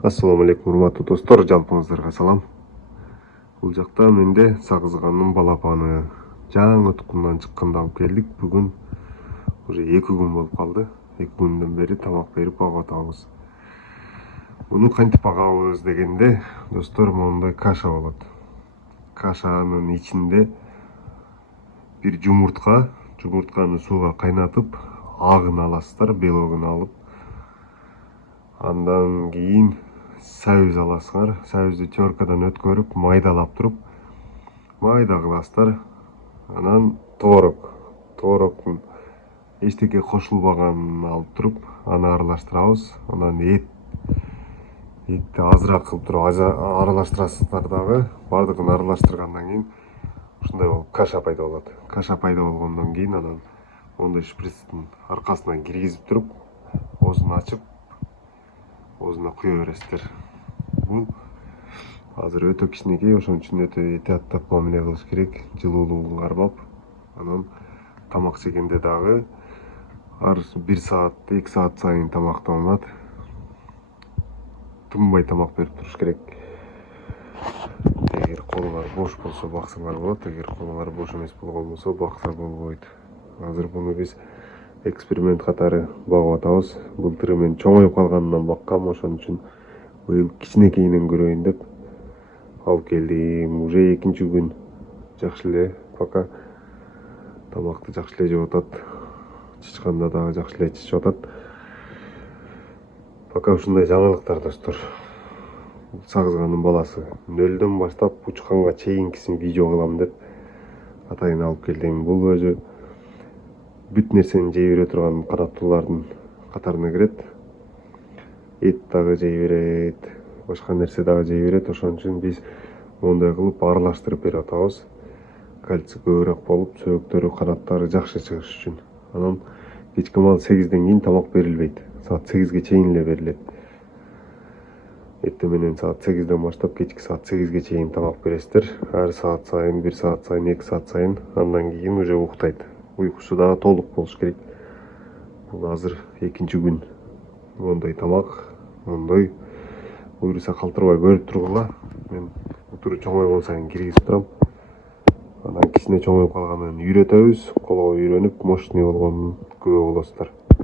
Ассаламу алейкум, урматтуу достор, жалпыңыздарга салам. Бул жакта менде Сагызганын балапаны жаңы туткундан чыкканды алып келдик. Бүгүн уже 2 күн болуп калды. 2 күндөн бери тамак берип багып атабыз. Буну кантип багабыз дегенде, достор, мондай каша болот. Кашанын ичинде бир жумуртканы сууга кайнатып, агын аласыздар, белогун алып. Андан кийин сәуз аласыңар. Сәузді теркадан өткөрүп, майдалап туруп, майда кыласыздар. Анан творогдун эчтеке кошулбаганын алып туруп, аны аралаштырабыз. Анан этти азыраак кылып туруп аралаштырасыздар дагы. Бардыгын аралаштыргандан кийин ушундай болуп каша пайда болот. Каша пайда болгондон кийин анан ондай шприцтин аркасынан киргизип туруп, оозун ачып, оозуна куя бересиздер. Бул азыр өтө кичинекей, ошон үчүн өтө этияттап мамиле кылыш керек, жылуулугун кармап. Анан тамак жегенде дагы ар 1 саат, 2 саат сайын тамактанат. Тынбай тамак берип туруш керек. Эгер колуңар бош болсо баксаңар болот, эгер колуңар бош эмес болгон бакса болбойт. Азыр буну биз эксперимент катары багып атабыз. Былтыр мен чоңоюп калганынан баккам, ошон үчүн быйыл кичинекейинен көрөйүн деп алып келдим. Уже 2-нчи күн жакшы эле, пока тамакты жакшы эле жеп атат. Чычканда дагы жакшы эле чычып атат. Пока ушундай жаңылыктар, достор. Сагызганын баласы 0дөн баштап учканга чейинкисин видео кылам деп атайын алып келдим. Бул өзү бүт нерсени жей бере турган канаттуулардын катарына кирет. Эт дагы жей берет, башка нерсе дагы жей берет. Ошон үчүн биз мондай кылып аралаштырып берип атабыз. Кальций көбүрөөк болуп, сөөктөрү, канаттары жакшы чыгыш үчүн. Анан кечки мал 8ден кийин тамак берилбейт. Саат 8ге чейин эле берилет. Эртең менен саат 8ден баштап кечки саат 8ге чейин тамак бересиздер. Ар саат сайын, 1 саат сайын, 2 саат сайын. Андан кийин уже уктайт. Уйкусу дагы толук болуш керек. Бул азыр 2-нчи күн мондай тамак, мондай буюрса калтырбай көрүп тургула. Мен утуру чоңойгон сайын киргизип турам. Анан кичине чоңоюп калганын үйрөтөбүз. Колго үйрөнүп, мощный болгонун күбө болосуздар.